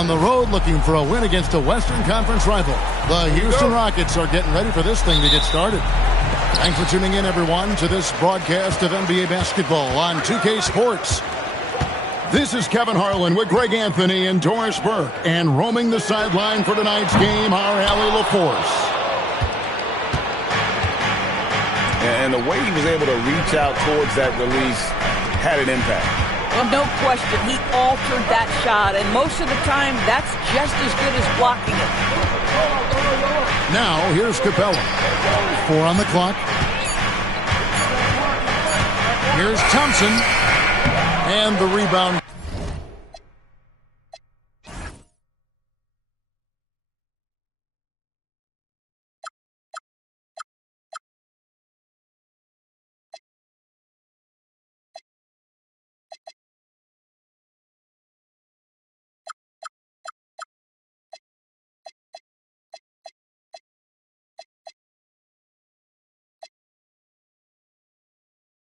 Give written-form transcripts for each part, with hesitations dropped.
On the road looking for a win against a Western Conference rival. The Houston Rockets are getting ready for this thing to get started. Thanks for tuning in, everyone, to this broadcast of NBA basketball on 2K Sports. This is Kevin Harlan with Greg Anthony and Doris Burke. And roaming the sideline for tonight's game, our Allie LaForce. And the way he was able to reach out towards that release had an impact. Well, no question. He altered that shot, and most of the time, that's just as good as blocking it. Now, here's Capella. 4 on the clock. Here's Thompson. And the rebound.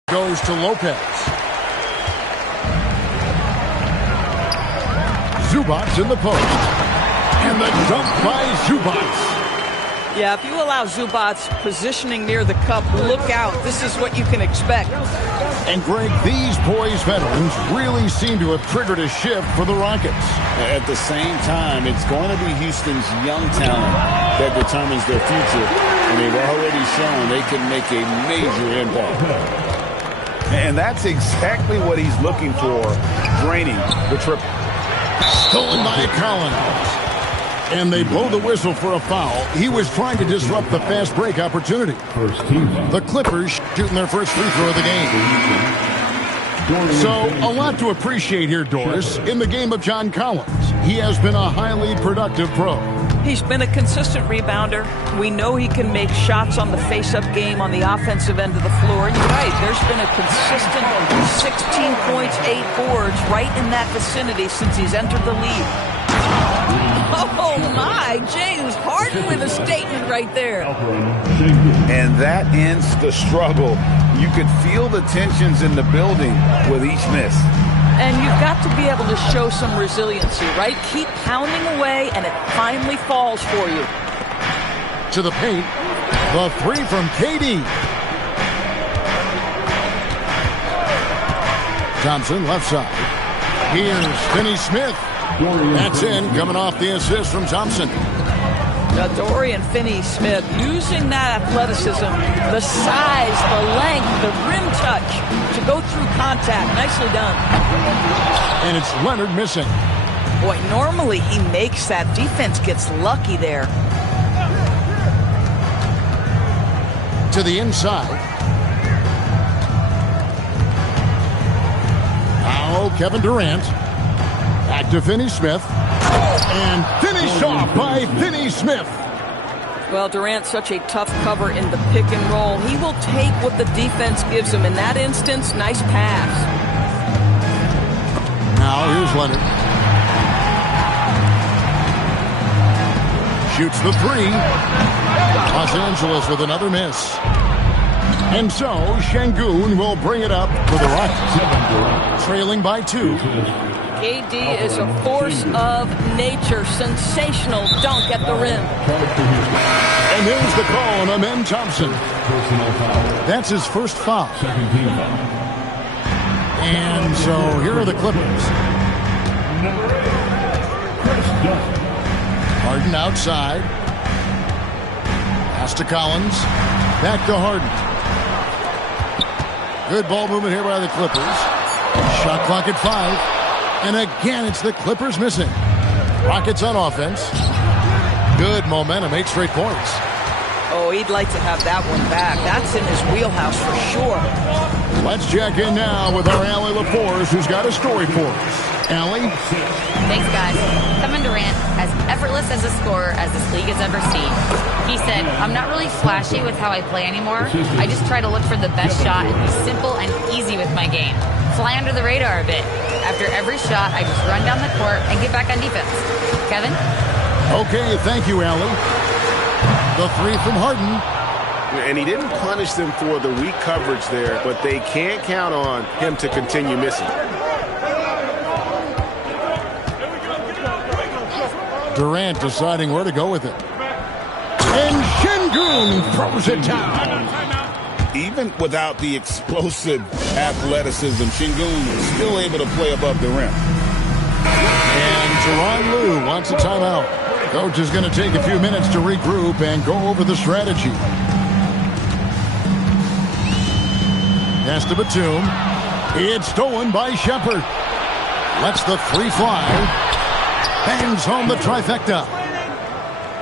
Goes to Lopez. Zubac in the post. And the dunk by Zubac. Yeah, if you allow Zubac positioning near the cup, look out. This is what you can expect. And Greg, these boys veterans really seem to have triggered a shift for the Rockets. At the same time, it's going to be Houston's young talent that determines their future. And they've already shown they can make a major impact. And that's exactly what he's looking for, draining the trip. Stolen by Collins. And they blow the whistle for a foul. He was trying to disrupt the fast break opportunity. The Clippers shooting their first free throw of the game. So, a lot to appreciate here, Doris, in the game of John Collins. He has been a highly productive pro. He's been a consistent rebounder. We know he can make shots on the face-up game on the offensive end of the floor. And you're right, there's been a consistent 16 points, 8 boards right in that vicinity since he's entered the league. Oh, my. James Harden with a statement right there. And that ends the struggle. You could feel the tensions in the building with each miss. And you've got to be able to show some resiliency, right? Keep pounding away, and it finally falls for you. To the paint. The 3 from KD. Thompson, left side. Here's Finney-Smith. That's in, coming off the assist from Thompson. Dorian Finney-Smith using that athleticism, the size, the length, the rim touch to go through contact. Nicely done. And it's Leonard missing. Boy, normally he makes that. Defense gets lucky there. To the inside. Now Kevin Durant. Back to Finney-Smith. And finished off by Finney-Smith. Well, Durant's such a tough cover in the pick and roll. He will take what the defense gives him. In that instance, nice pass. Now here's Leonard. Shoots the 3. Los Angeles with another miss. And so, Şengün will bring it up for the Rockets. Trailing by 2. KD is a force of nature. Sensational dunk at the rim. And there's the call on Amen Thompson. That's his first foul. And so here are the Clippers. Harden outside. Pass to Collins. Back to Harden. Good ball movement here by the Clippers. Shot clock at 5. And again, it's the Clippers missing. Rockets on offense. Good momentum, 8 straight points. Oh, he'd like to have that one back. That's in his wheelhouse for sure. Let's check in now with our Allie LaForce, who's got a story for us. Allie? Thanks, guys. Kevin Durant, as effortless as a scorer as this league has ever seen. He said, I'm not really flashy with how I play anymore. I just try to look for the best shot and be simple and easy with my game. Fly under the radar a bit. After every shot, I just run down the court and get back on defense. Kevin? Okay, thank you, Allie. The 3 from Harden. And he didn't punish them for the weak coverage there, but they can't count on him to continue missing. Durant deciding where to go with it. And Şengün throws it down. Even without the explosive athleticism, Şengün is still able to play above the rim. And Tyronn Lue wants a timeout. Coach is going to take a few minutes to regroup and go over the strategy. Pass to Batum. It's stolen by Shepherd. Lets the three fly. Bangs home the trifecta.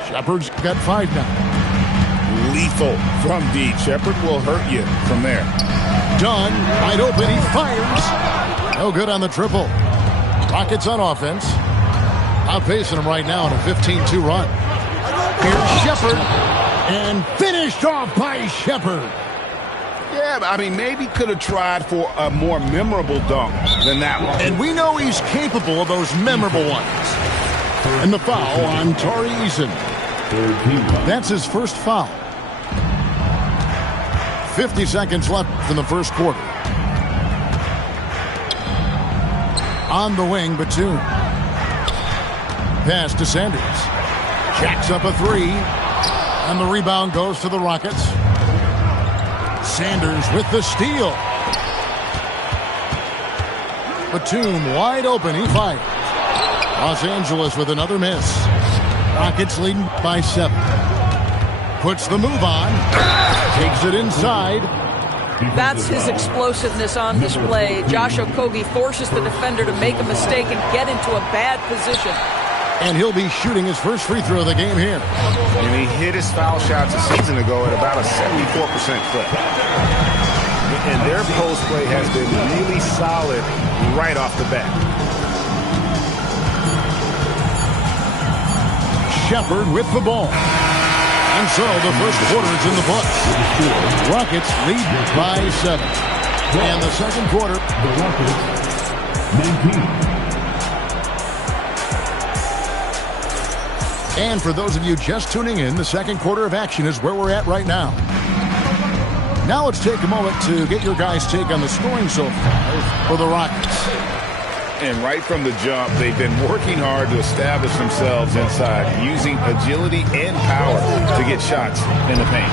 Shepherd's got 5 now. Lethal from deep. Shepherd will hurt you from there. Dunn, wide open, he fires. No good on the triple. Rockets on offense. Outpacing him right now in a 15-2 run. Here's Shepherd. And finished off by Shepherd. Yeah, I mean, maybe could have tried for a more memorable dunk than that one. And we know he's capable of those memorable ones. And the foul on Tari Eason. That's his first foul. 50 seconds left in the first quarter. On the wing, Batum. Pass to Sanders. Jacks up a 3. And the rebound goes to the Rockets. Sanders with the steal. Batum wide open. He fires. Los Angeles with another miss. Rockets leading by 7. Puts the move on. Takes it inside. That's his explosiveness on display. Josh Okogie forces the defender to make a mistake and get into a bad position. And he'll be shooting his first free throw of the game here. And he hit his foul shots a season ago at about a 74% clip. And their post play has been really solid right off the bat. Shepherd with the ball. And so the first quarter is in the books. Rockets lead by 7. And the second quarter. The Rockets 19. And for those of you just tuning in, the second quarter of action is where we're at right now. Now let's take a moment to get your guys' take on the scoring so far for the Rockets. And right from the jump, they've been working hard to establish themselves inside, using agility and power to get shots in the paint.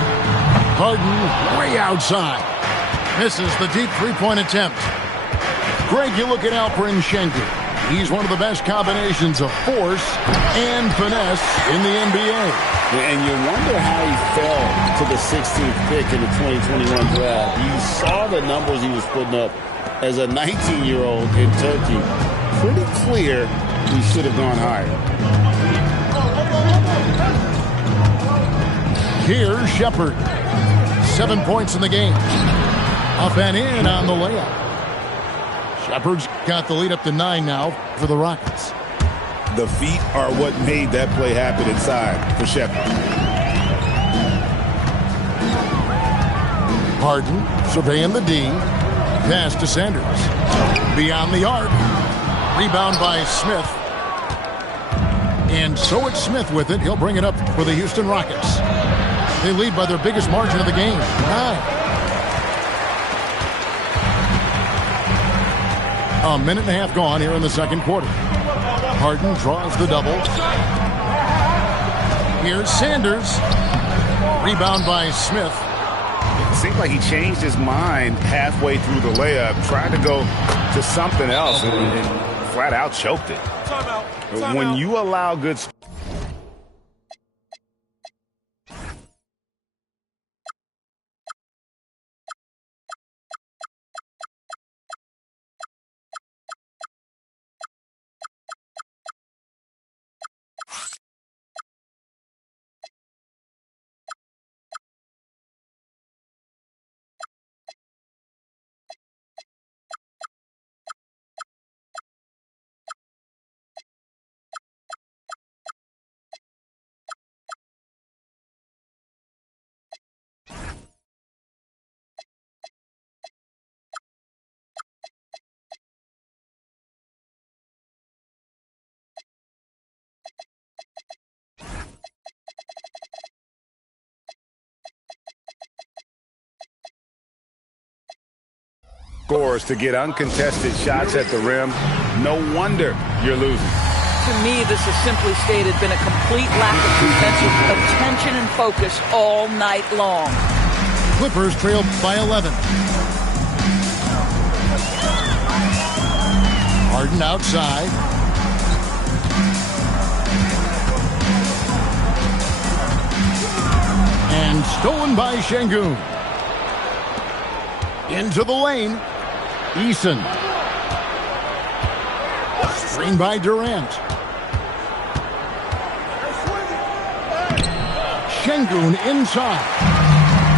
Harden way outside. Misses the deep three-point attempt. Greg, you look at Alperen Şengün. He's one of the best combinations of force and finesse in the NBA. And you wonder how he fell to the 16th pick in the 2021 draft. You saw the numbers he was putting up as a 19-year-old in Turkey. Pretty clear he should have gone higher. Here's Shepherd. 7 points in the game. Up and in on the layup. Shepherd's got the lead up to 9 now for the Rockets. The feet are what made that play happen inside for Shepherd. Harden surveying the D. Pass to Sanders. Beyond the arc. Rebound by Smith. And so it's Smith with it. He'll bring it up for the Houston Rockets. They lead by their biggest margin of the game, 9. A minute and a half gone here in the second quarter. Harden draws the double. Here's Sanders. Rebound by Smith. It seemed like he changed his mind halfway through the layup, tried to go to something else, and flat out choked it. When you allow good... scores to get uncontested shots at the rim. No wonder you're losing. To me, this has simply stated been a complete lack of defensive attention and focus all night long. Clippers trail by 11. Harden outside. And stolen by Şengün. Into the lane. Eason. Screen by Durant. Şengün inside.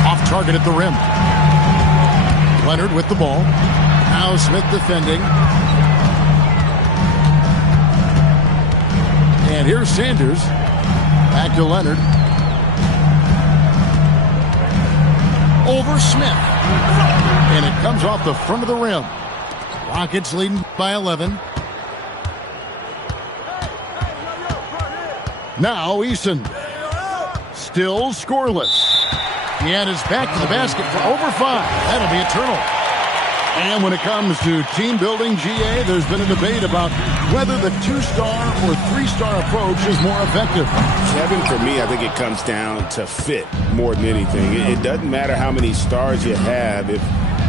Off target at the rim. Leonard with the ball. Now Smith defending. And here's Sanders. Back to Leonard. Over Smith. And it comes off the front of the rim. Rockets leading by 11. Now Eason. Still scoreless. He had his back to the basket for over 5. That'll be a turnover. And when it comes to team building, GA, there's been a debate about whether the 2-star or 3-star approach is more effective. Kevin, for me, I think it comes down to fit more than anything. It doesn't matter how many stars you have if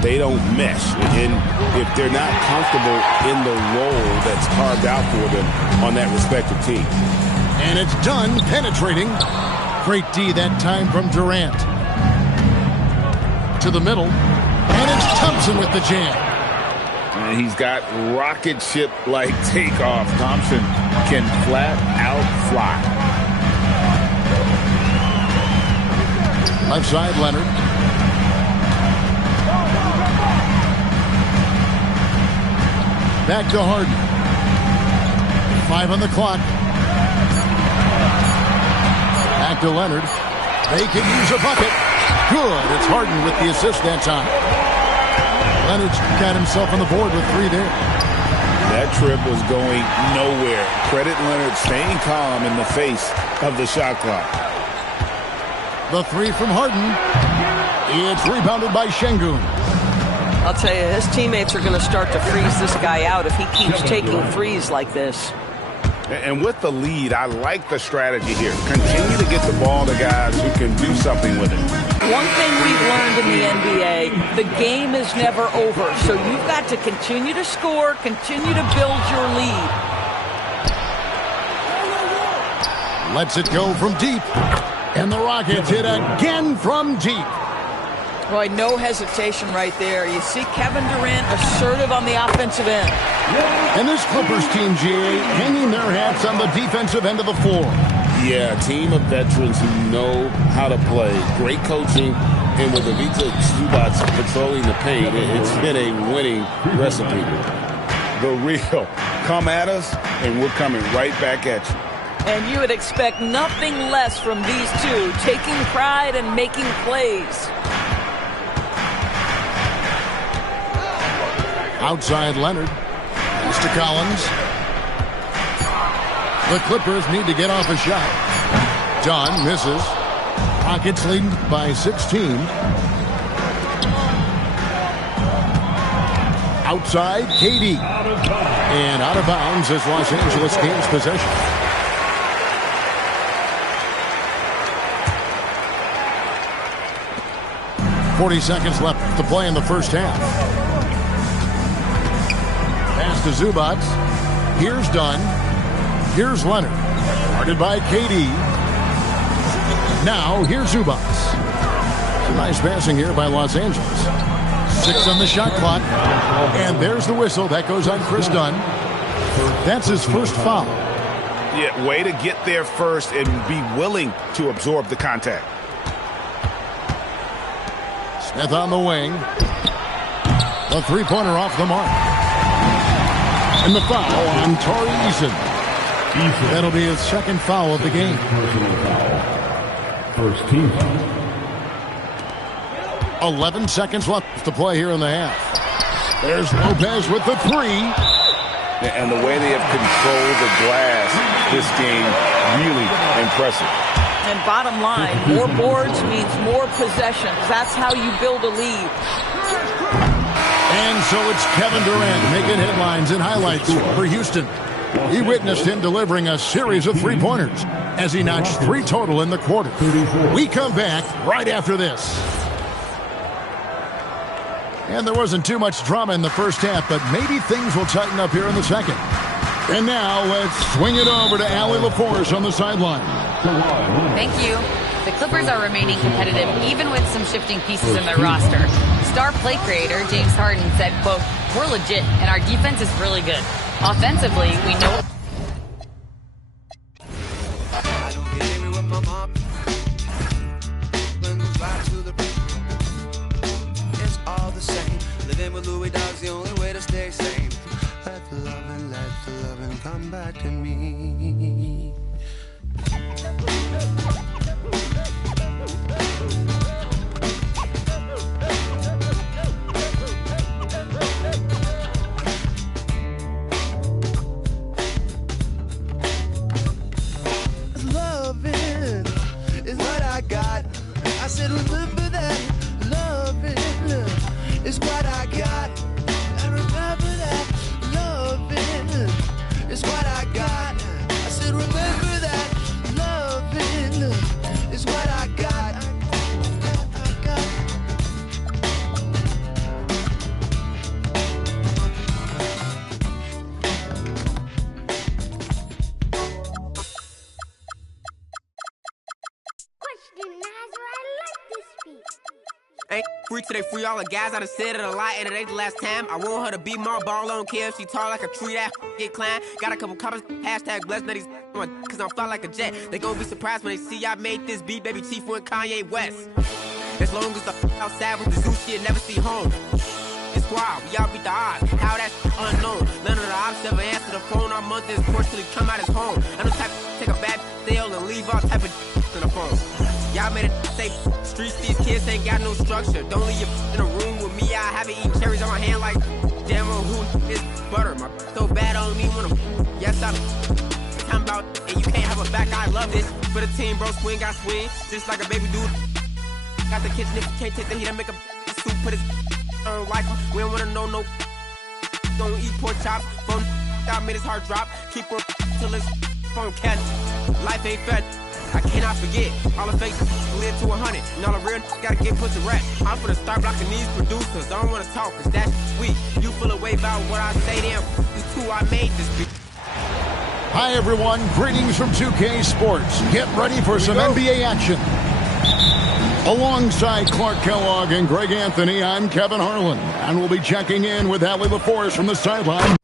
they don't mesh and if they're not comfortable in the role that's carved out for them on that respective team. And it's done penetrating. Great D that time from Durant. To the middle. And it's Thompson with the jam. And he's got rocket ship-like takeoff. Thompson can flat out fly. Left side, Leonard. Back to Harden. 5 on the clock. Back to Leonard. They can use a bucket. Good. It's Harden with the assist that time. Leonard's got himself on the board with 3 there. That trip was going nowhere. Credit Leonard staying calm in the face of the shot clock. The 3 from Harden. It's rebounded by Şengün. I'll tell you, his teammates are going to start to freeze this guy out if he keeps taking threes like this. And with the lead, I like the strategy here. Continue to get the ball to guys who can do something with it. One thing we've learned in the NBA, the game is never over. So you've got to continue to score, continue to build your lead. Lets it go from deep. And the Rockets hit again from deep. Boy, no hesitation right there. You see Kevin Durant assertive on the offensive end. And this Clippers team, GA, hanging their hats on the defensive end of the floor. Yeah, a team of veterans who know how to play. Great coaching, and with Ivica Zubac patrolling the paint, it's been a winning recipe. The real. Come at us, and we're coming right back at you. And you would expect nothing less from these two, taking pride and making plays. Outside Leonard. Pass to Collins. The Clippers need to get off a shot. John misses. Rockets leading by 16. Outside, KD. And out of bounds as Los Angeles gains possession. .40 seconds left to play in the first half. Pass to Zubac. Here's Dunn. Here's Leonard. Guarded by KD. Now, here's Zubac. Some nice passing here by Los Angeles. 6 on the shot clock. And there's the whistle. That goes on Chris Dunn. That's his first foul. Yeah, way to get there first and be willing to absorb the contact. Smith on the wing. The three-pointer off the mark. And the foul on Tari Eason. That'll be his second foul of the game. First team foul. 11 seconds left to play here in the half. There's Lopez with the 3. And the way they have controlled the glass this game, really impressive. And bottom line, more boards means more possessions. That's how you build a lead. And so it's Kevin Durant making headlines and highlights for Houston. We witnessed him delivering a series of three-pointers as he notched 3 total in the quarter. We come back right after this. And there wasn't too much drama in the first half, but maybe things will tighten up here in the second. And now let's swing it over to Allie LaForce on the sideline. Thank you. The Clippers are remaining competitive even with some shifting pieces in their roster. Star play creator James Harden said, quote, "We're legit and our defense is really good. Offensively, we know..." It's all the same. Living with Louis Dog's the only way to stay sane. Let the loving come back to me. Loving is what I got. I said remember that. Loving is what I got. I remember that. Loving is what I got. I said remember that. Loving is what I got. Ain't free till they free all the guys. I done said it a lot, and it ain't the last time. I want her to be my ball. I don't care if she tall like a tree, that get climbed. Got a couple comments, hashtag blessed, now these cause I'm fly like a jet. They gon' be surprised when they see I made this beat, baby Chief and Kanye West. As long as the outside with the zoo shit, never see home. It's wild, we all beat the odds. How that's unknown. None of the ops ever answer the phone. Our month is course till he come out his home. I'm the type to take a bad deal and leave all type of in the phone. Y'all made it say streets, these kids ain't got no structure. Don't leave your in a room with me. I haven't eaten cherries on my hand like damn on who is butter. My so bad I don't even wanna. Yes, I'm talking about and you can't have a back. I love this for the team, bro. Swing, got swing, just like a baby dude. Got the kitchen if you can't take the heat. I make a soup, put his like we don't wanna know no. Don't eat pork chops. Phone I made his heart drop. Keep on till his phone catch. Life ain't fed. I cannot forget all the fakes live to 100 and all the real gotta get put to rest. I'm finna start blocking these producers. I don't wanna talk cause that's weak. You feel away about what I say damn you too I made this beat. Hi everyone, greetings from 2K Sports. Get ready for some NBA action. Alongside Clark Kellogg and Greg Anthony, I'm Kevin Harlan, and we'll be checking in with Allie LaForce from the sideline.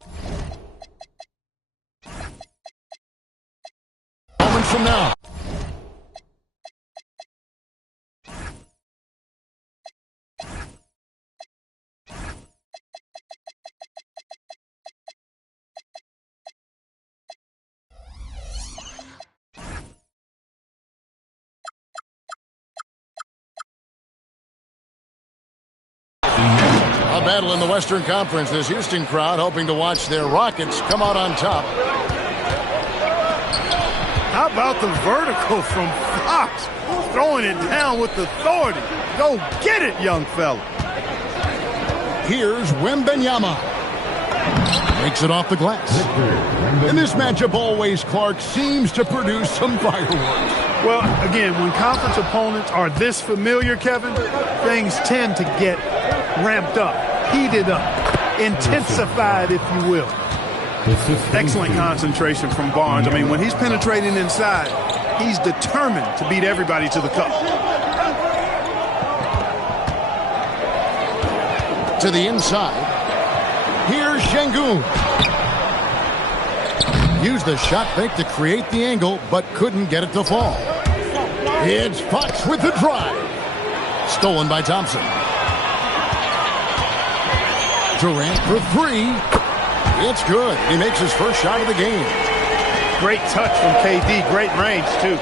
Moments from now. A battle in the Western Conference. This Houston crowd hoping to watch their Rockets come out on top. How about the vertical from Fox? Throwing it down with authority. Go get it, young fella. Here's Wembanyama. Makes it off the glass. In this matchup, always Clark seems to produce some fireworks. Well, again, when conference opponents are this familiar, Kevin, things tend to get ramped up, heated up, intensified, if you will. Excellent concentration from Barnes. I mean, when he's penetrating inside, he's determined to beat everybody to the cup. To the inside. Here's Şengün. Used the shot fake to create the angle, but couldn't get it to fall. It's Fox with the drive. Stolen by Thompson. Durant for three. It's good. He makes his first shot of the game. Great touch from KD. Great range, too.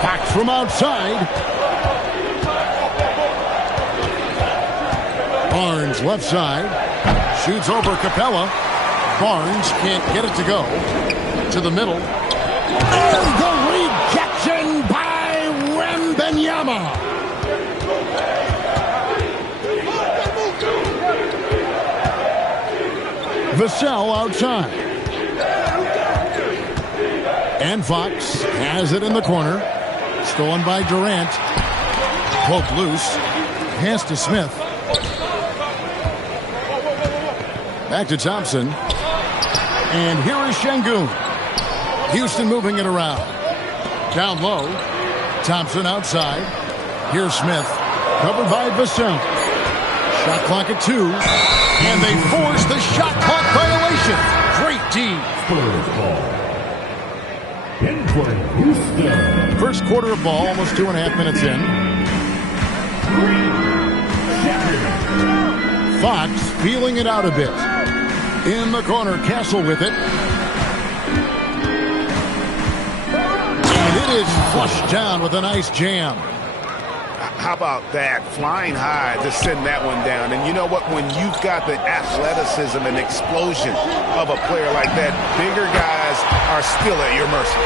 Fox from outside. Barnes left side. Shoots over Capella. Barnes can't get it to go. To the middle. And the rejection by Wembanyama. Vassell outside. And Fox has it in the corner. Stolen by Durant. Poked loose. Pass to Smith. Back to Thompson. And here is Şengün. Houston moving it around. Down low. Thompson outside. Here's Smith. Covered by Vassell. Shot clock at 2. And they force the shot clock violation. Great D. First quarter of ball, almost 2.5 minutes in. Fox feeling it out a bit. In the corner, Castle with it. And it is flushed down with a nice jam. How about that? Flying high to send that one down. And you know what? When you've got the athleticism and explosion of a player like that, bigger guys are still at your mercy.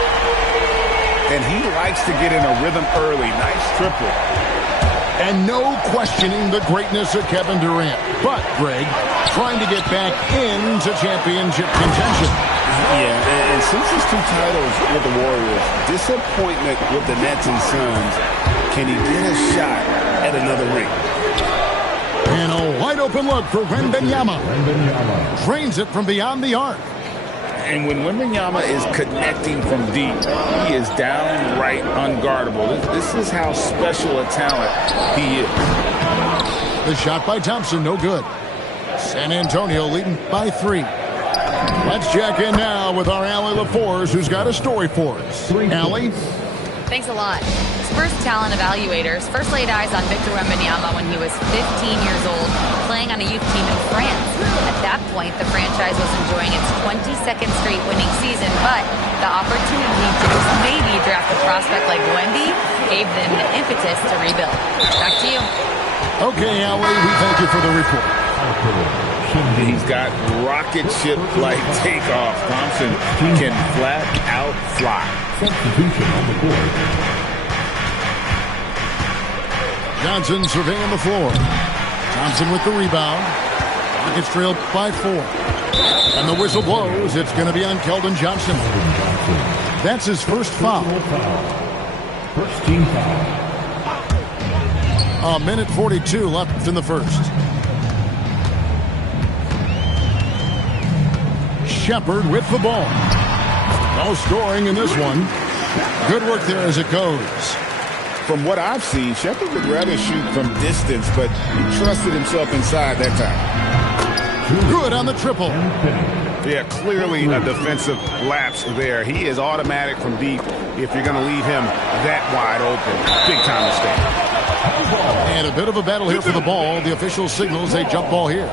And he likes to get in a rhythm early. Nice triple. And no questioning the greatness of Kevin Durant. But, Greg, trying to get back into championship contention. Yeah, and since his 2 titles with the Warriors, disappointment with the Nets and Suns, can he get a shot at another ring? And a wide open look for Wembanyama. Drains it from beyond the arc. And when Wembanyama is connecting from deep, he is downright unguardable. This is how special a talent he is. The shot by Thompson, no good. San Antonio leading by 3. Let's check in now with our Allie LaForce, who's got a story for us. Allie? Thanks a lot. Spurs talent evaluators first laid eyes on Victor Wembanyama when he was 15 years old, playing on a youth team in France. At that point, the franchise was enjoying its 22nd straight winning season, but the opportunity to just maybe draft a prospect like Wemby gave them the impetus to rebuild. Back to you. Okay, Allie, we thank you for the report. He's got rocket ship-like takeoff. Thompson can flat out fly. Substitution on the board. Johnson surveying the floor. Thompson with the rebound. Rockets trailed by 4. And the whistle blows. It's going to be on Keldon Johnson. That's his first foul. First team foul. A minute 42 left in the first. Shepard with the ball. No scoring in this one. Good work there as it goes. From what I've seen, Shepard would rather shoot from distance, but he trusted himself inside that time. Good on the triple. Yeah, clearly a defensive lapse there. He is automatic from deep if you're going to leave him that wide open. Big time mistake. And a bit of a battle here for the ball. The official signals a jump ball here.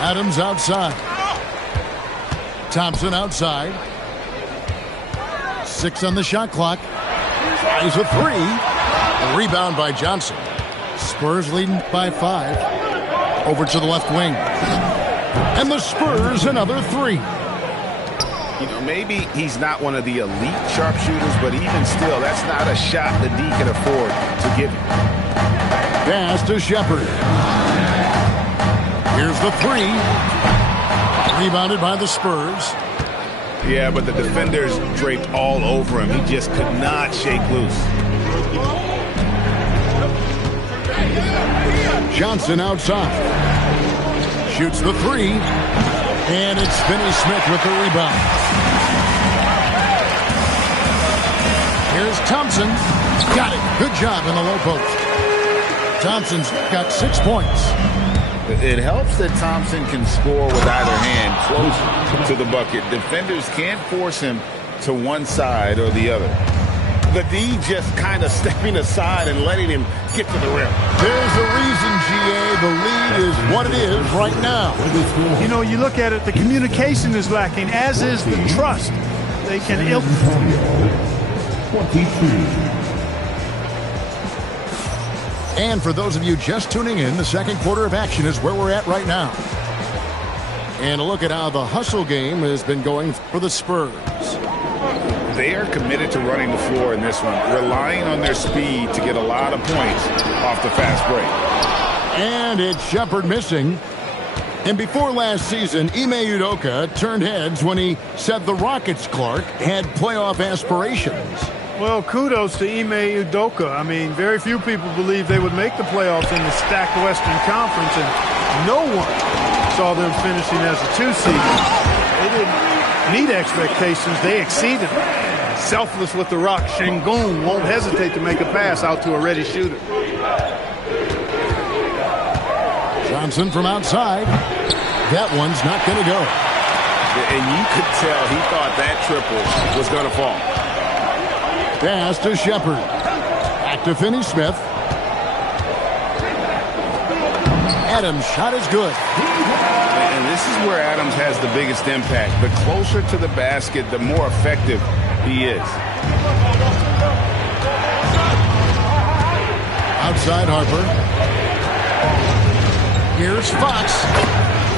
Adams outside. Thompson outside. 6 on the shot clock. Tries with 3. A rebound by Johnson. Spurs leading by 5. Over to the left wing. And the Spurs another 3. You know, maybe he's not one of the elite sharpshooters, but even still, that's not a shot that D can afford to give him. Pass to Shepard. Here's the 3. Rebounded by the Spurs. Yeah, but the defenders draped all over him. He just could not shake loose. Johnson outside. Shoots the 3. And it's Finney-Smith with the rebound. Here's Thompson. Got it. Good job in the low post. Thompson's got 6 points. It helps that Thompson can score with either hand close to the bucket. Defenders can't force him to one side or the other. The D just kind of stepping aside and letting him get to the rim. There's a reason, GA. The lead is what it is right now. You know, you look at it, the communication is lacking, as is the trust. They can ill. 22. And for those of you just tuning in, the second quarter of action is where we're at right now. And a look at how the hustle game has been going for the Spurs. They are committed to running the floor in this one, relying on their speed to get a lot of points off the fast break. And it's Shepard missing. And before last season, Ime Udoka turned heads when he said the Rockets, Clark, had playoff aspirations. Well, kudos to Ime Udoka. I mean, very few people believe they would make the playoffs in the stacked Western Conference, and no one saw them finishing as a 2 seed. They didn't meet expectations. They exceeded them. Selfless with the rock, Şengün won't hesitate to make a pass out to a ready shooter. Johnson from outside. That one's not going to go. And you could tell he thought that triple was going to fall. Pass to Shepard. Back to Finney-Smith. Adams' shot is good. And this is where Adams has the biggest impact. The closer to the basket, the more effective he is. Outside Harper. Here's Fox.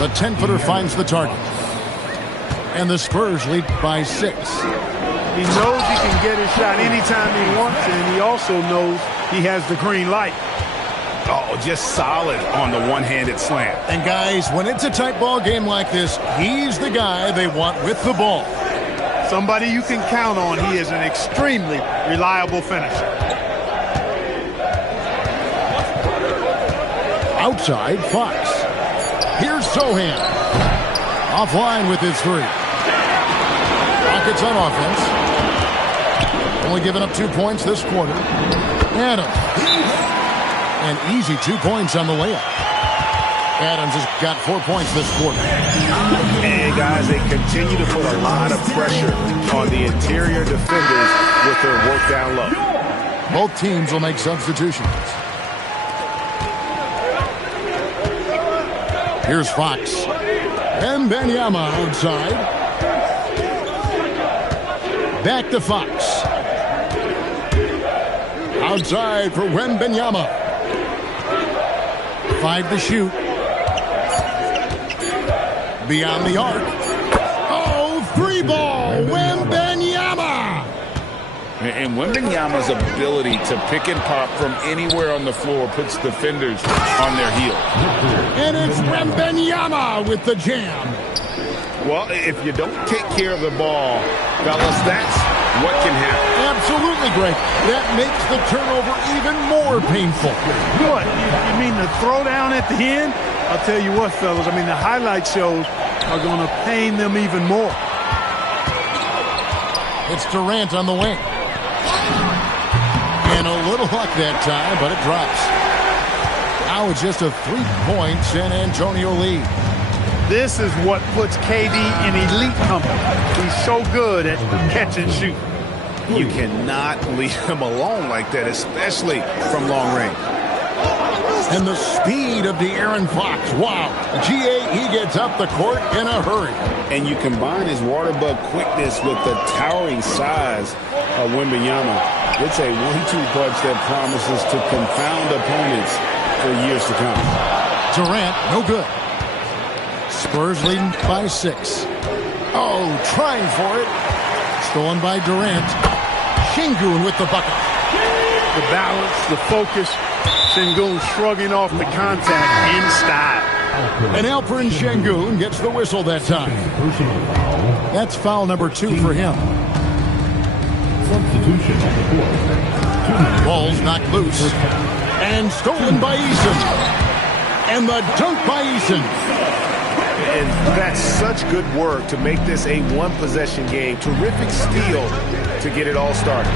The 10-footer finds the target. And the Spurs lead by 6. He knows he can get his shot anytime he wants, and he also knows he has the green light. Oh, just solid on the one-handed slam. And guys, when it's a tight ball game like this, he's the guy they want with the ball. Somebody you can count on. He is an extremely reliable finisher. Outside, Fox. Here's Sohan. Offline with his 3. Rockets on offense. Only giving up 2 points this quarter. Adams. An easy 2 points on the layup. Adams has got 4 points this quarter. And guys, they continue to put a lot of pressure on the interior defenders with their work down low. Both teams will make substitutions. Here's Fox. And Wembanyama outside. Back to Fox. Outside for Wembanyama. 5 to shoot. Beyond the arc. Oh, 3 ball. Wembanyama. And Wembanyama's ability to pick and pop from anywhere on the floor puts defenders on their heels. And it's Wembanyama with the jam. Well, if you don't take care of the ball, fellas, that's what can happen. Absolutely, Greg. That makes the turnover even more painful. What? You mean the throwdown at the end? I'll tell you what, fellas. I mean, the highlight shows are going to pain them even more. It's Durant on the wing. And a little luck that time, but it drops. Now it's just a 3-point San Antonio lead. This is what puts KD in elite company. He's so good at catch and shoot. You cannot leave him alone like that, especially from long range. And the speed of De'Aaron Fox. Wow. GA, he gets up the court in a hurry. And you combine his water bug quickness with the towering size of Wembanyama. It's a 1-2 punch that promises to confound opponents for years to come. Durant, no good. Spurs leading by 6. Oh, trying for it. Stolen by Durant. Şengün with the bucket. The balance, the focus. Şengün shrugging off the contact in style. And Alperen Şengün gets the whistle that time. That's foul number 2 for him. Substitution on the court. Ball's knocked loose. And stolen by Eason. And the dunk by Eason. And that's such good work to make this a one-possession game. Terrific steal to get it all started.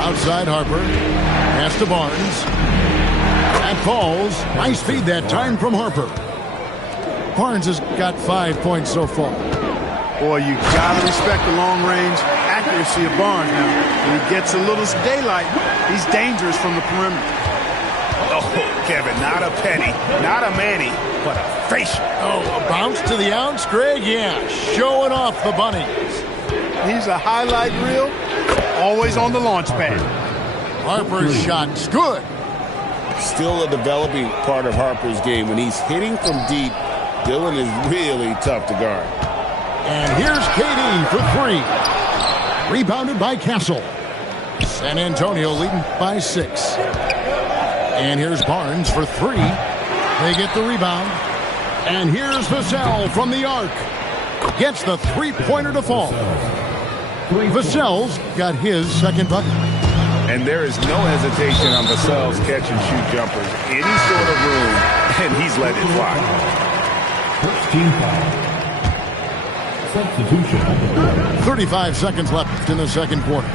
Outside Harper. Pass to Barnes. That falls. Nice feed that time from Harper. Barnes has got 5 points so far. Boy, you gotta respect the long-range accuracy of Barnes now. When he gets a little daylight, he's dangerous from the perimeter. Oh, Kevin, not a penny, not a Manny, but a facial. Oh, a bounce to the ounce, Greg? Yeah, showing off the bunnies. He's a highlight reel, always on the launch pad. Harper's shot's good. Still a developing part of Harper's game. When he's hitting from deep, Dillon is really tough to guard. And here's KD for 3. Rebounded by Castle. San Antonio leading by 6. And here's Barnes for 3. They get the rebound. And here's Vassell from the arc. Gets the three-pointer to fall. Vassell's got his second bucket. And there is no hesitation on Vassell's catch-and-shoot jumpers. Any sort of room, and he's letting it fly. First team foul. Substitution. 35 seconds left in the second quarter.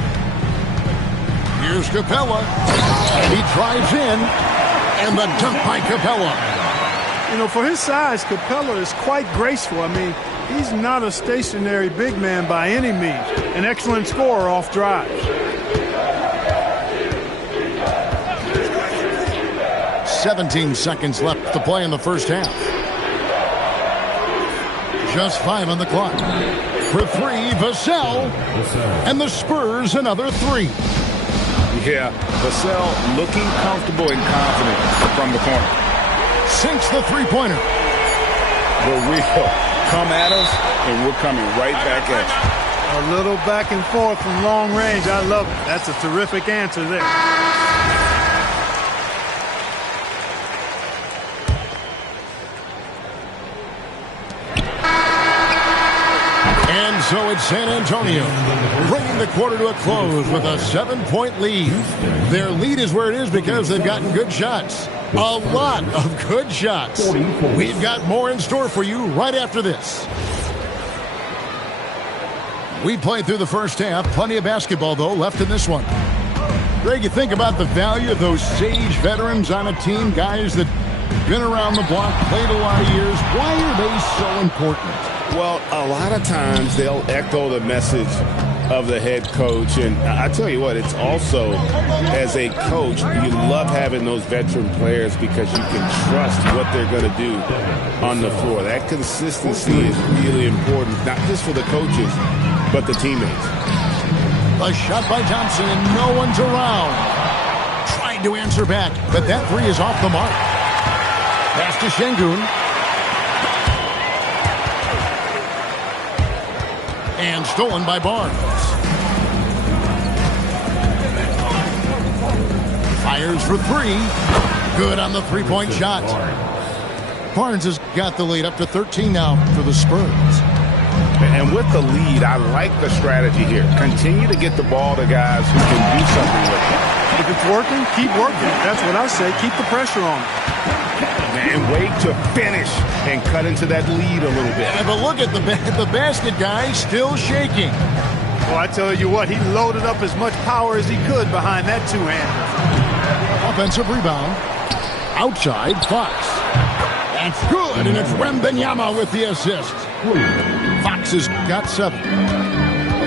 Here's Capella. And he drives in. And the dunk by Capella. You know, for his size, Capella is quite graceful. I mean, he's not a stationary big man by any means. An excellent scorer off drives. 17 seconds left to play in the first half. Just 5 on the clock. For 3, Vassell. And the Spurs another 3. Yeah, Vassell looking comfortable and confident from the corner. Sinks the three-pointer. The real come at us, and we're coming right back at you. A little back and forth from long range. I love it. That's a terrific answer there. And so it's San Antonio bringing the quarter to a close with a 7-point lead. Their lead is where it is because they've gotten good shots. A lot of good shots. We've got more in store for you right after this. We played through the first half. Plenty of basketball, though, left in this one. Greg, you think about the value of those sage veterans on a team, guys that been around the block, played a lot of years. Why are they so important? Well, a lot of times they'll echo the message of the head coach. And I tell you what, it's also, as a coach, you love having those veteran players because you can trust what they're going to do on the floor. That consistency is really important, not just for the coaches, but the teammates. A shot by Johnson, and no one's around. Tried to answer back, but that 3 is off the mark. Pass to Şengün. And stolen by Barnes. Fires for 3. Good on the three-point shot. Barnes has got the lead up to 13 now for the Spurs. And with the lead, I like the strategy here. Continue to get the ball to guys who can do something with it. If it's working, keep working. That's what I say. Keep the pressure on. And wait to finish and cut into that lead a little bit. Yeah, but look at the basket guy still shaking. Well, I tell you what, he loaded up as much power as he could behind that two-hander. Offensive rebound. Outside, Fox. That's good, and it's Wembanyama with the assist. Fox has got 7.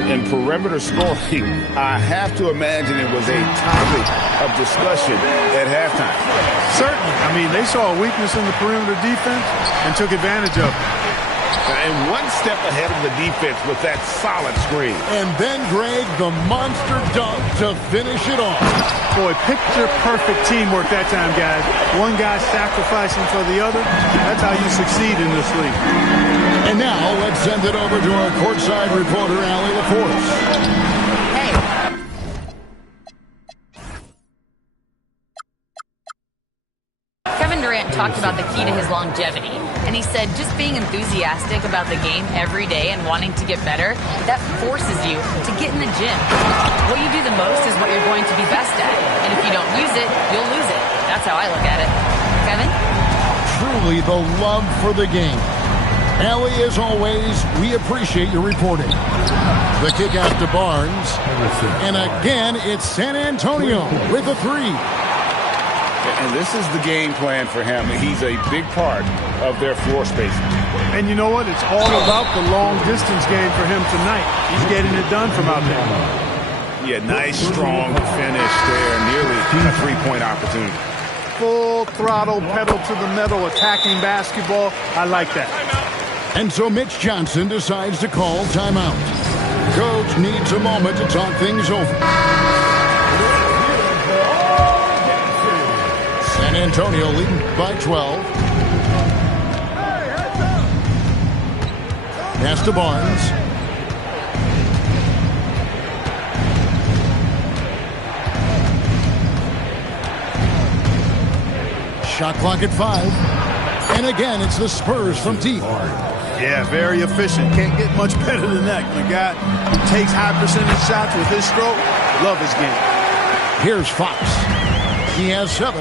In perimeter scoring, I have to imagine it was a topic of discussion at halftime. Certainly. I mean, they saw a weakness in the perimeter defense and took advantage of it. And one step ahead of the defense with that solid screen. And then, Greg, the monster dunk to finish it off. Boy, picture-perfect teamwork that time, guys. One guy sacrificing for the other. That's how you succeed in this league. And now, let's send it over to our courtside reporter, Allie LaForce. Hey. Kevin Durant talked about the key to his longevity. And he said just being enthusiastic about the game every day and wanting to get better, that forces you to get in the gym. What you do the most is what you're going to be best at. And if you don't use it, you'll lose it. That's how I look at it. Kevin? Truly the love for the game. Allie, as always, we appreciate your reporting. The kick out to Barnes. And again, it's San Antonio with a 3. And this is the game plan for him. He's a big part of their floor spacing. And you know what? It's all about the long-distance game for him tonight. He's getting it done from out there. Yeah, nice, strong finish there. Nearly a three-point opportunity. Full throttle, pedal to the metal, attacking basketball. I like that. And so Mitch Johnson decides to call timeout. Coach needs a moment to talk things over. San Antonio leading by 12. Pass to Barnes. Shot clock at 5. And again, it's the Spurs from deep. Yeah, very efficient. Can't get much better than that. The guy who takes high percentage shots with his stroke, love his game. Here's Fox. He has 7.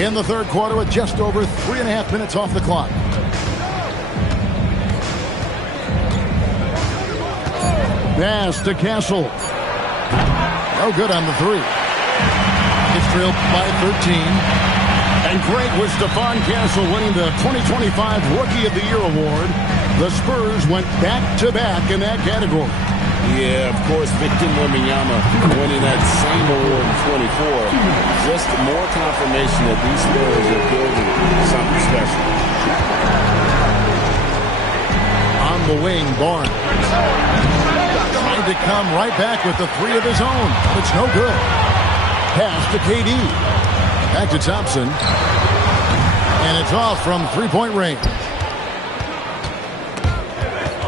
In the third quarter with just over 3.5 minutes off the clock. Pass to Castle. No good on the 3. It's trailed by 13. And great was Stephon Castle winning the 2025 Rookie of the Year award. The Spurs went back-to-back in that category. Yeah, of course, Victor Wembanyama winning that same award in 24. Just more confirmation that these Spurs are building something special. On the wing, Barnes. Trying to come right back with the 3 of his own. It's no good. Pass to KD. Back to Thompson. And it's off from three-point range.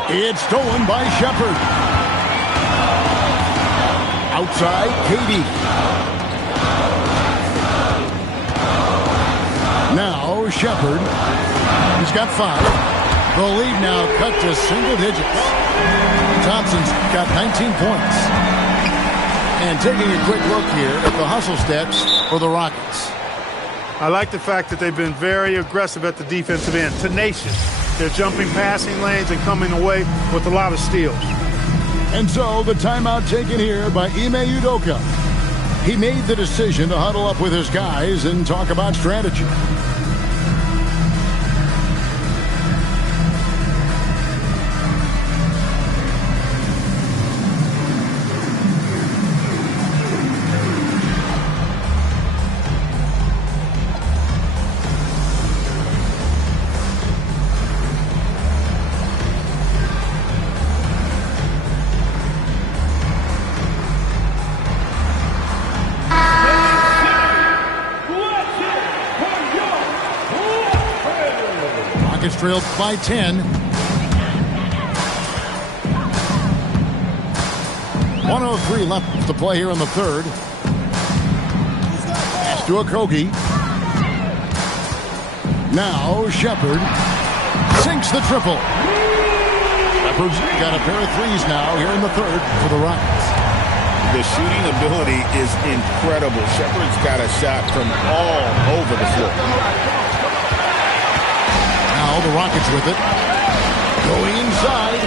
It's stolen by Shepherd. Outside, KD. Now, Shepherd. He's got 5. The lead now cut to single digits. Thompson's got 19 points. And taking a quick look here at the hustle stats for the Rockets. I like the fact that they've been very aggressive at the defensive end. Tenacious. They're jumping passing lanes and coming away with a lot of steals. And so the timeout taken here by Ime Udoka. He made the decision to huddle up with his guys and talk about strategy. Trailed by 10. 1:03 left to play here in the third. Pass to Okogie. Now Shepherd sinks the triple. Shepherd's got a pair of 3s now here in the third for the Rockets. The shooting ability is incredible. Shepherd's got a shot from all over the floor. Now the Rockets with it. Going inside.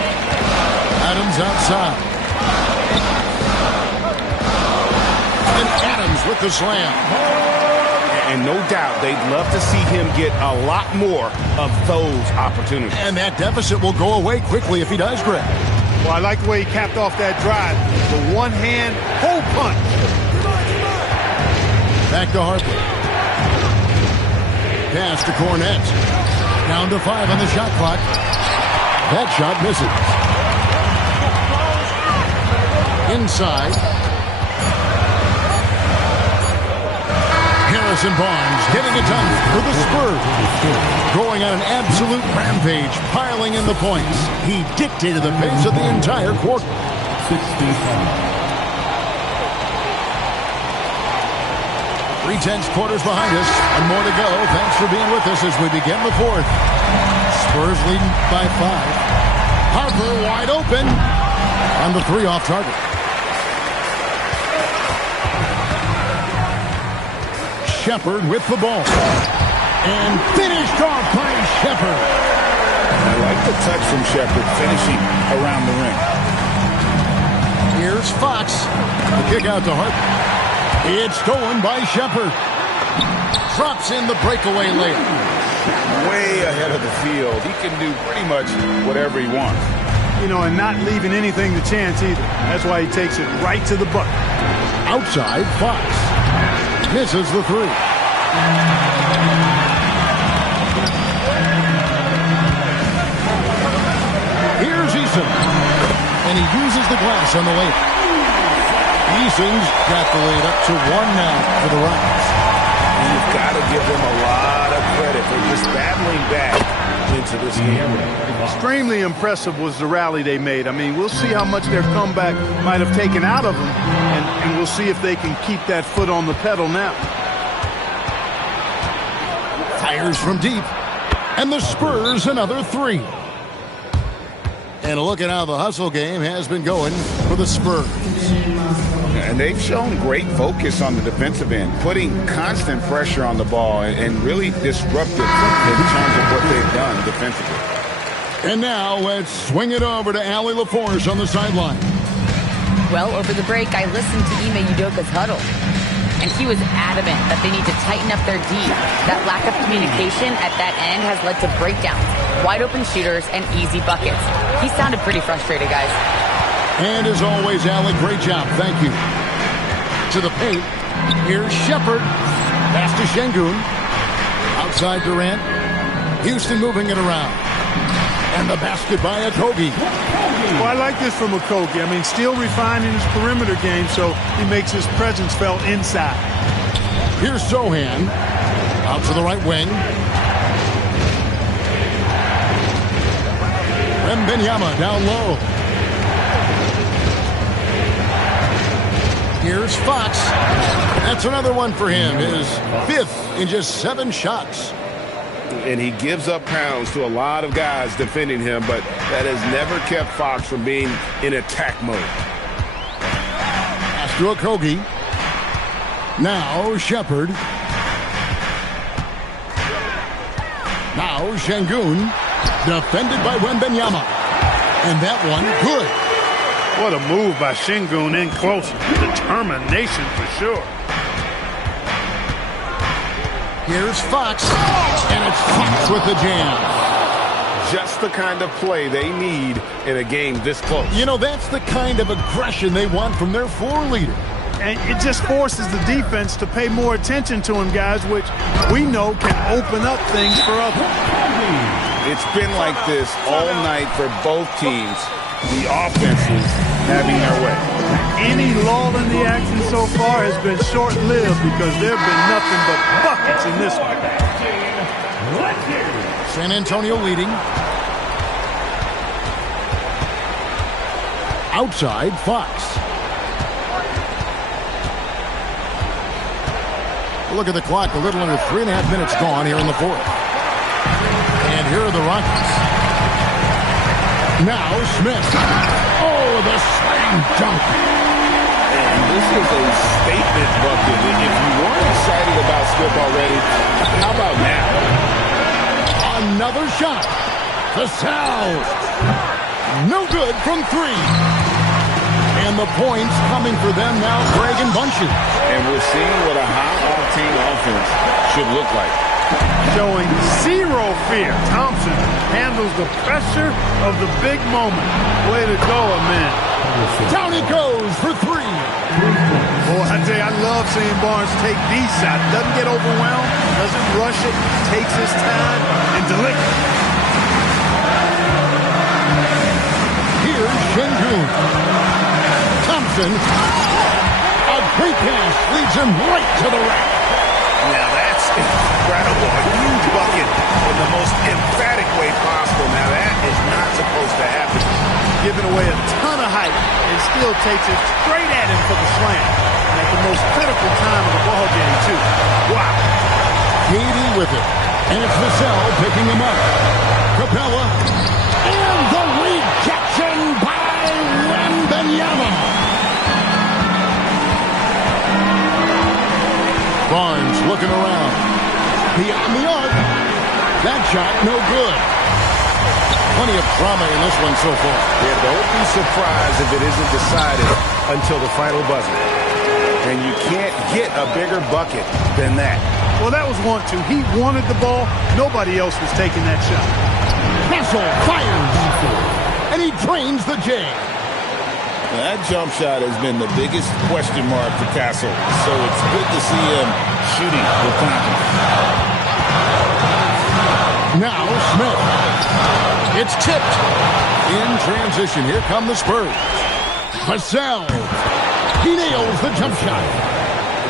Adams outside. And Adams with the slam. And no doubt they'd love to see him get a lot more of those opportunities. And that deficit will go away quickly if he does, Greg. Well, I like the way he capped off that drive. The one-hand hole punch. Back to Harper. Pass to Cornette. Down to 5 on the shot clock. That shot misses. Inside. Harrison Barnes getting it done for the Spurs. Going on an absolute rampage, piling in the points. He dictated the pace of the entire quarter. 3/10 quarters behind us, and more to go. Thanks for being with us as we begin the fourth. Spurs leading by 5. Harper wide open on the 3 off target. Shepherd with the ball. And finished off by Shepherd. I like the touch from Shepherd finishing around the ring. Here's Fox. The kick out to Harper. It's stolen by Shepherd. Drops in the breakaway layup. Way ahead of the field. He can do pretty much whatever he wants. You know, and not leaving anything to chance either. That's why he takes it right to the bucket. Outside, Fox. Misses the 3. Here's Eason. And he uses the glass on the layup. Eason's got the lead up to 1 now for the Rockets. And you've got to give them a lot of credit for just battling back in moments of this game. Extremely impressive was the rally they made. I mean, we'll see how much their comeback might have taken out of them, and we'll see if they can keep that foot on the pedal now. Fires from deep, and the Spurs another 3. And a look at how the hustle game has been going for the Spurs. And they've shown great focus on the defensive end, putting constant pressure on the ball and really disruptive in terms of what they've done defensively. And now let's swing it over to Allie LaForce on the sideline. Well, over the break, I listened to Ime Udoka's huddle, and he was adamant that they need to tighten up their D. That lack of communication at that end has led to breakdowns, wide open shooters, and easy buckets. He sounded pretty frustrated, guys. And as always, Allie, great job. Thank you. To the paint. Here's Shepard. Pass to Şengün. Outside Durant. Houston moving it around. And the basket by Okogie. Well, I like this from Okogie. I mean, still refining his perimeter game, so he makes his presence felt inside. Here's Sohan. Out to the right wing. Wembanyama down low. Here's Fox. That's another one for him. His 5th in just 7 shots. And he gives up pounds to a lot of guys defending him, but that has never kept Fox from being in attack mode. Pass to Okogie. Now Shepard. Now Şengün. Defended by Wembanyama. And that one good. What a move by Şengün in close. Determination for sure. Here's Fox. And it's Fox with the jam. Just the kind of play they need in a game this close. You know, that's the kind of aggression they want from their floor leader. And it just forces the defense to pay more attention to him, guys, which we know can open up things for others. It's been like this all night for both teams. The offenses having their way. Any lull in the action so far has been short-lived because there have been nothing but buckets in this one. San Antonio leading. Outside, Fox. Look at the clock. A little under 3.5 minutes gone here in the 4th. And here are the Rockets. Now Smith. Oh, the slam dunk. And this is a statement bucket. If you weren't excited about Skip already, how about now? Another shot. Vassell. No good from 3. And the points coming for them now, Greg and Bunches. And we're seeing what a high-octane offense should look like. Showing zero fear. Thompson handles the pressure of the big moment. Way to go, man. Down he goes for 3. Boy, I tell you, I love seeing Barnes take these shots. Doesn't get overwhelmed, doesn't rush it, takes his time, and delivers. Here's Şengün. Thompson. A great pass leads him right to the rack. Now that's incredible. A huge bucket in the most emphatic way possible. Now that is not supposed to happen. Giving away a ton of height and still takes it straight at him for the slam. And at the most critical time of the ball game, too. Wow. Katie with it. And it's Vassell picking him up. Capella. And the rejection by Wembanyama. Barnes looking around. Beyond the arc. That shot no good. Plenty of drama in this one so far. Yeah, don't be surprised if it isn't decided until the final buzzer. And you can't get a bigger bucket than that. Well, that was 1-2. He wanted the ball. Nobody else was taking that shot. Hassel fires. And he drains the J. That jump shot has been the biggest question mark for Castle. So it's good to see him shooting with confidence. Now Smith. It's tipped. In transition, here come the Spurs. Vassell. He nails the jump shot.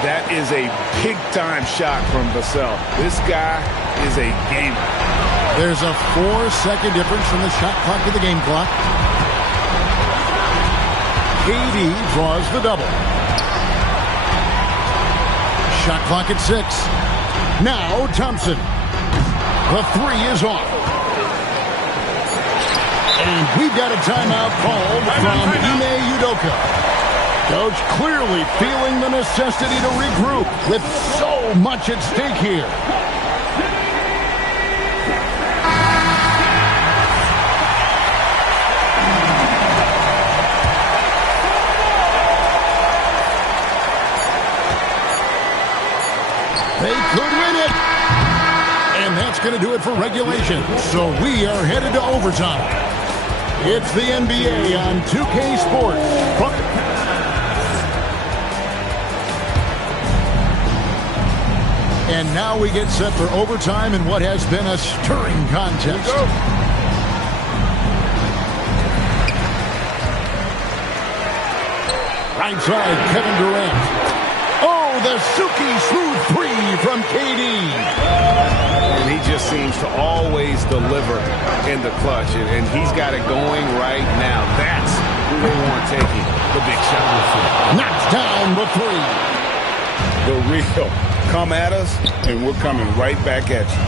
That is a big-time shot from Vassell. This guy is a gamer. There's a 4-second difference from the shot clock to the game clock. KD draws the double. Shot clock at 6. Now Thompson. The 3 is off. And we've got a timeout called from Ime Udoka. Coach clearly feeling the necessity to regroup with so much at stake here. They could win it. And that's going to do it for regulation. So we are headed to overtime. It's the NBA on 2K Sports. And now we get set for overtime in what has been a stirring contest. Right side, Kevin Durant. Oh, the silky smooth 3 from KD. And he just seems to always deliver in the clutch, and he's got it going right now. That's who they want taking the big shot. Knocks down the 3. The real come at us, and we're coming right back at you.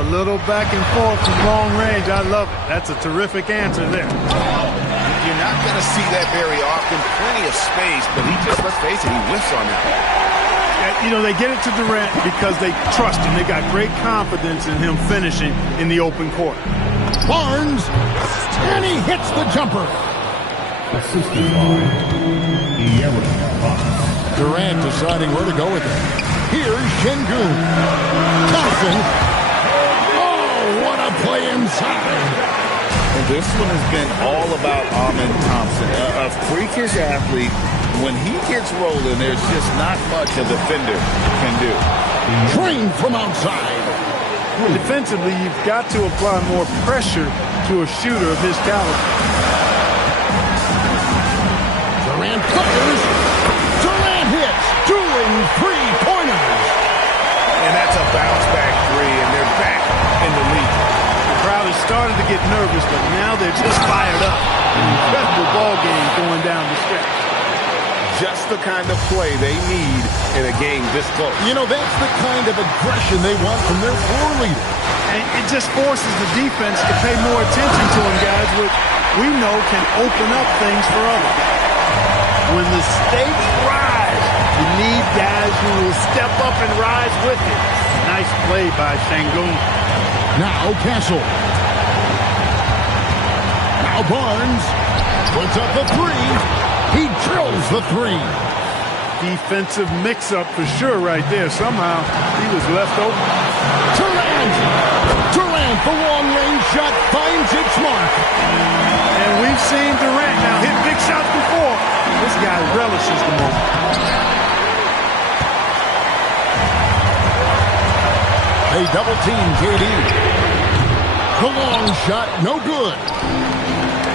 A little back and forth from long range. I love it. That's a terrific answer there. You're not going to see that very often. Plenty of space, but he just, let's face it, he whiffs on that. You know, they get it to Durant because they trust him. They got great confidence in him finishing in the open court. Barnes, and he hits the jumper. Assisted by Durant deciding where to go with it. Here's Şengün. Thompson. Oh, what a play inside. And this one has been all about Amen Thompson, a freakish athlete. When he gets rolling, there's just not much a defender can do. Drained from outside. Defensively, you've got to apply more pressure to a shooter of his caliber. Durant fires. Durant hits. Dueling 3-pointers. And that's a bounce-back 3, and they're back in the lead. The crowd has started to get nervous, but now they're just fired up. An incredible ball game going down the stretch. Just the kind of play they need in a game this close. You know, that's the kind of aggression they want from their floor leader. And it just forces the defense to pay more attention to him, guys, which we know can open up things for others. When the stakes rise, you need guys who will step up and rise with it. Nice play by Şengün. Now Castle. Now Barnes puts up the 3. He drills the 3. Defensive mix-up for sure right there. Somehow he was left open. Durant! Durant, the long-range shot finds its mark. And we've seen Durant now hit big shots before. This guy relishes the moment. They double-team KD. The long shot, no good.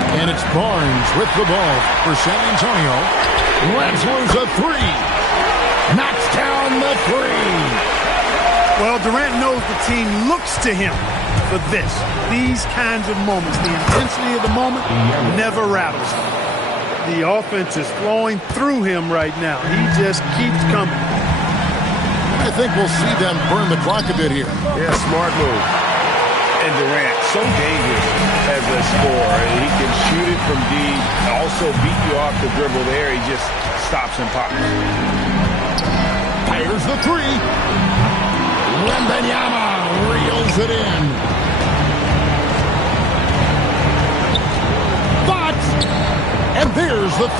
And it's Barnes with the ball for San Antonio. Lets loose a 3. Knocks down the 3. Well, Durant knows the team looks to him for this. These kinds of moments, the intensity of the moment never rattles him. The offense is flowing through him right now. He just keeps coming. I think we'll see them burn the clock a bit here. Yeah, smart move. And Durant, so dangerous as a scorer. He can shoot it from deep, also beat you off the dribble there. He just stops and pops. Fires the 3. Wembanyama reels it in. Fox! And there's the 3.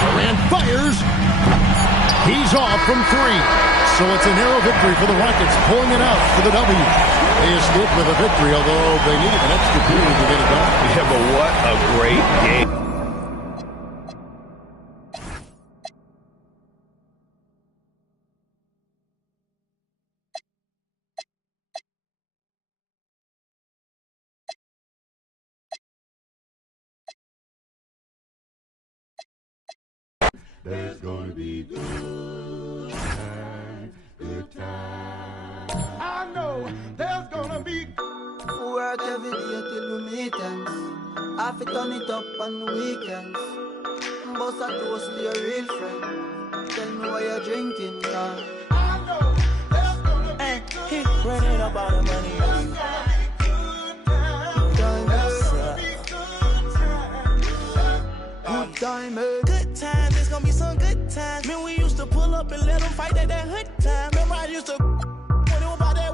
Durant fires. He's off from 3. So it's a narrow victory for the Rockets, pulling it out for the W. They escaped with a victory, although they needed an extra period to get it done. Yeah, but what a great game. There's gonna be good times, good times. I know there's gonna be work every day till we meet ends. I fi turn it up on the weekends. Bust a toast to your real friend. Tell me why you're drinking, yeah. I know there's gonna be He running up all the money. Good times, there's gonna be some good times. Man, we used to pull up and let them fight at that hood time. Remember I used to when it was about that.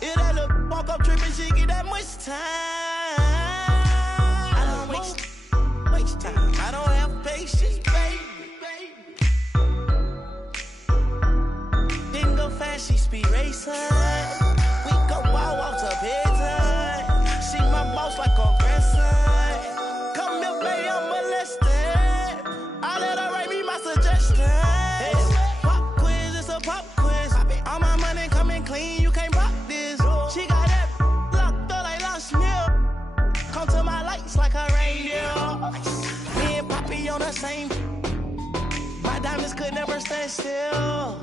It had a walk up trip and she get that much time. I don't waste time. I don't have patience, baby. Didn't go fast, she speed racing. We go wild walks up bedtime. See my boss like a grandson. Come here, baby, I'm molested. I let her write me my suggestions. Pop quiz, it's a pop quiz. All my money coming clean, you can't pop this. She got that locked up like lost milk. Come to my lights like a reindeer. Me and Poppy on the same. My diamonds could never stand still.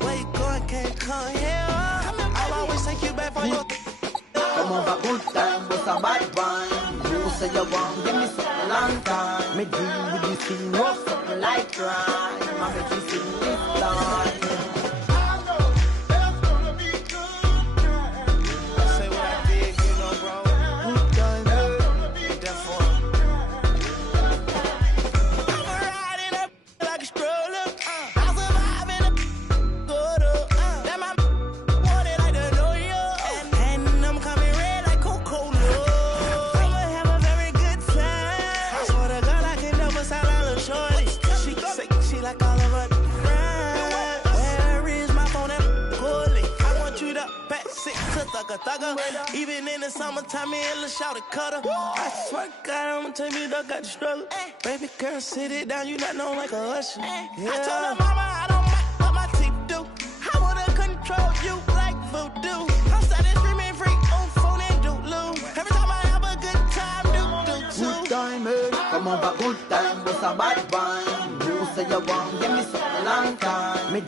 Where you going, can't come here. I'll always take you back for your. Come over good time, but a bad one. You say you want, give me something long time. Me deal with this thing, rough something like crime. I make you sing this line. I know there's gonna be good times. Say what I did, you know, bro. Good time, Therefore, I'm riding up like a stroller. I survive in a good up. That my wanted like the know you. And I'm coming red like Coca-Cola. I'ma have a very good time. I swear to God, I can never sound a little shorty. She say she like all of her friends. Where is my phone and bully? I want you to pass it to thugger. Even in the summertime, me and Lil' Shawty cutter. I swear to God, I'ma tell you that got the struggle. Baby girl, sit it down, you not known like a usher. I told her mama I don't like what my teeth do. I wanna control you like voodoo. I'm starting screaming free on phone and doodloo. Every time I have a good time, do too. good time, come over good time, but a bad one. You say you want, give me something long time. Me